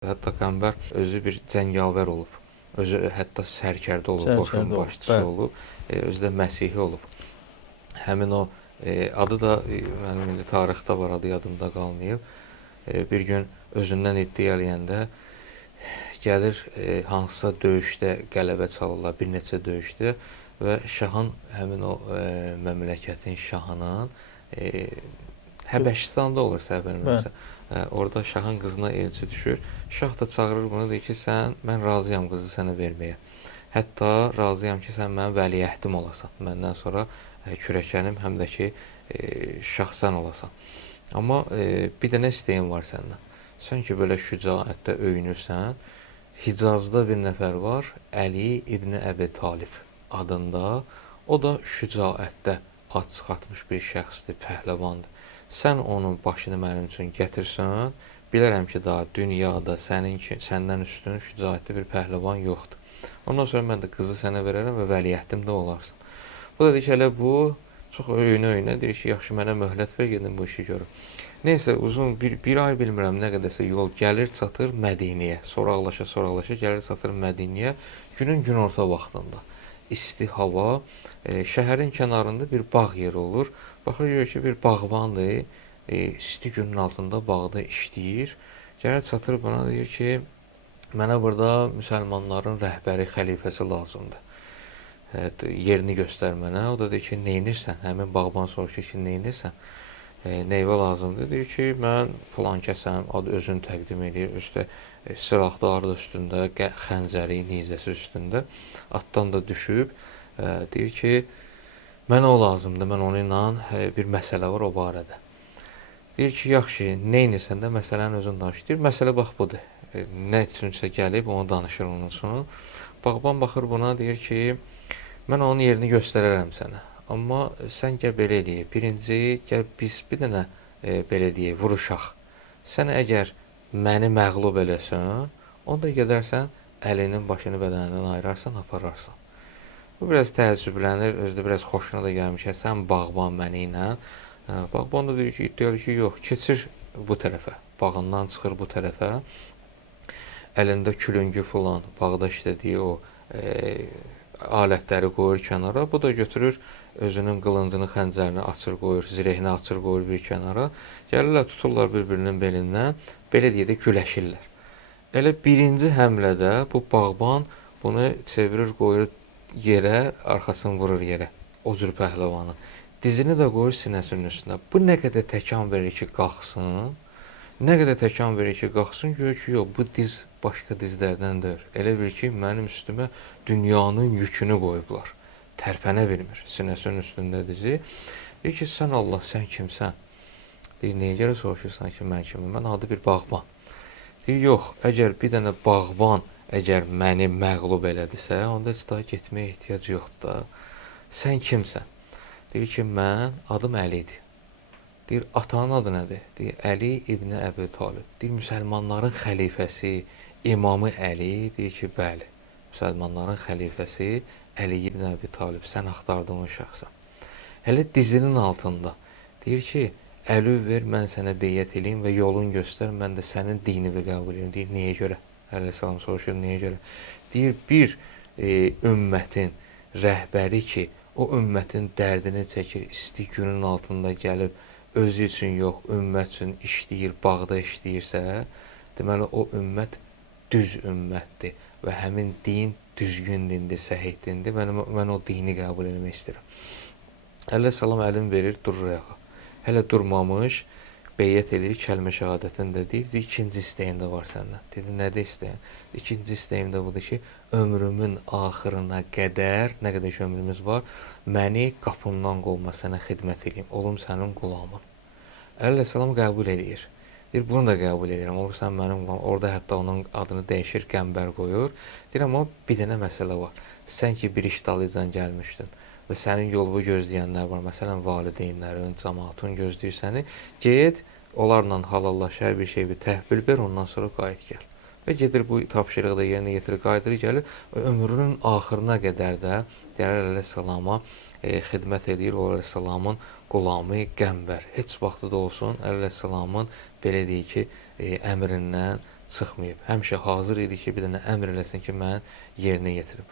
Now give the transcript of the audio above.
Hətta Qəmbər özü bir cəngavər olub. Özü hətta sərkərdə olub, qoşun Sərkərdə olub, başçısı bəli. olub. Özü də Məsihi olub. Həmin o adı da mənim indi tarixdə var, adı yadımda qalmayıb. Bir gün özündən iddia eləyəndə gəlir hansısa döyüşdə qələbə çalırlar, bir neçə döyüşdə və şahın həmin o məmləkətin şahının Həbəşistanda olur səhv bilmirəmsə. Orada şahın qızına elçi düşür. Şah da çağırır bunu, deyir ki, mən razıyam qızı sənə verməyə. Hətta razıyam ki, sən mənim vəliəhdim olasan. Məndən sonra kürəkənim, həm də ki, şah sən olasan. Amma bir dənə istəyim var səndən. Sən ki, belə şücaətdə öyünürsən, Hicazda bir nəfər var, Əli İbn Əbi Talib adında. O da şücaətdə ad çıxartmış bir şəxsdir, pəhləvandır. Sən onun başını mənim üçün gətirsən, bilərəm ki, daha dünyada səndən üstün şücaətli bir pəhləvan yoxdur. Ondan sonra mən də qızı sənə verərəm və vəliəhdim də olarsan. Bu da deyir ki, elə bu çox öyünə-öyünə deyir ki, yaxşı mənə möhlət ver, gedim bu işi görüm. Neysə, uzun bir ay bilmirəm nə qədərsə yol gəlir, çatır Mədiniyə. Soraqlaşa gəlir, çatır Mədiniyə. Günün günorta vaxtında. İsti hava, şəhərin kənarında bir bağ yeri olur. Baxır görür ki, bir bağbandır, isti günün altında bağda işləyir. Gəlir çatır buna, deyir ki, mənə burada müsəlmanların rəhbəri, xəlifəsi lazımdır. Yerini göstər mənə. O da deyir ki, neynirsən? Həmin bağban soruşur ki, neynirsən? Neyvə lazımdır? Deyir ki, mən filan kəsəm, adı özünü təqdim edir. Üstə silahlar da üstündə, xəncəri, nizəsi üstündə. Atdan da düşüb. Deyir ki, mənə o lazımdır, mən onunla bir məsələ var o barədə. Deyir ki, yaxşı, neynirsən də məsələnin özünü danış. Deyir, məsələ bax budur. Nə üçünsə gəlib, onu danışır onun üçün. Bağban baxır buna, deyir ki, mən onun yerini göstərərəm sənə. Amma sən gəl belə eləyək. Birinci, gəl biz bir dənə belə deyək, vuruşaq. Sən əgər məni məğlub eləsən, onda gedərsən, əlinin başını bədənindən ayırarsan, apararsan. Bu biraz təəssüblənir, özü də biraz xoşuna da gəlmiş. Sən bağban məni ilə. Bağban da deyir ki, iddialı ki, yox, keçir bu tərəfə. Bağından çıxır bu tərəfə. Əlində külüngü falan, bağda işlədiyi o alətləri qoyur kənara. Bu da götürür özünün qılıncını, xəncərini açır qoyur, zirehini açır qoyur bir kənara. Gəlirlər, tuturlar bir-birinin belindən. Belə deyə də güləşirlər. Elə birinci həmlədə bu bağban bunu çevirir, qoyur yerə, arxasını vurur yerə. O cür pəhləvanı. Dizini də qoyur sinəsinin üstünə. Bu nə qədər təkan verir ki, qalxsın. Nə qədər təkan verir ki, qalxsın, görür ki, yox, bu diz başqa dizlərdən deyil. Elə bil ki, mənim üstümə dünyanın yükünü qoyublar. Tərpənə bilmir. Sinəsinin üstündə dizi. Deyir ki, sən Allah, sən kimsən? Deyir, nəyə görə soruşursan ki, mən kimim? Mən adı bir bağban. Deyir, yox, əgər bir dənə bağban əgər məni məğlub elədisə, onda heç daha getməyə ehtiyac yoxdur da. Sən kimsən? Deyir ki, mən adım Əlidir. Deyir, atanın adı nədir? Deyir, Əli İbn Əbi Talib. Deyir, müsəlmanların xəlifəsi, imamı Əli. Deyir ki, bəli, müsəlmanların xəlifəsi Əli İbn Əbi Talib. Sən axtardığın şəxsən. Hələ dizinin altında. Deyir ki, əli ver, mən sənə beyyət eləyim və yolun göstər, mən də sənin dinini qəbul edim. Deyir, niyə görə? Əleyhissalam soruşur, niyə görə? Deyir, bir ümmətin rəhbəri ki, o ümmətin dərdini çəkir, isti günün altında gəlib, özü üçün yox, ümmət üçün işləyir, bağda işləyirsə, deməli, o ümmət düz ümmətdir və həmin din düzgün dindir, səhih dindir. Mən o dini qəbul etmək istəyirəm. Əleyhissalam əlini verir, durur ayağa. Hələ durmamış, beyyət eləyir, kəlmə şəhadətini də deyir, ikinci istəyim də var səndən. Dedi, nədə istəyim? İkinci istəyim də budur ki, ömrümün axırına qədər, nə qədər ki ömrümüz var, məni qapımdan qolma, sənə xidmət edeyim, olum sənin qulamın. Əleyhissalam qəbul eləyir. Deyir, bunu da qəbul edirəm, olur sən mənim qulam. Orada hətta onun adını dəyişir, Qəmbər qoyur. Deyir, amma bir dənə məsələ var. Sən ki bir iş dalıcan gəlmişdin və sənin yolumu gözləyənlər var, məsələn, valideynlərin, cəmaatın gözləyir səni, get, onlarla halallaş, hər bir şey bir təhvil ver, ondan sonra qayıt gəl. Və gedir bu tapşırığı da yerinə yetirir, qayıdır, gəlir, ömrünün axırına qədər də gəlir əleyhissalama xidmət edir, o əleyhissalamın qulamı Qəmbər. Heç vaxtı da olsun əleyhissalamın belə deyək ki, əmrindən çıxmayıb. Həmişə hazır idi ki, bir dənə əmr eləsin ki, mən yerinə yetirim.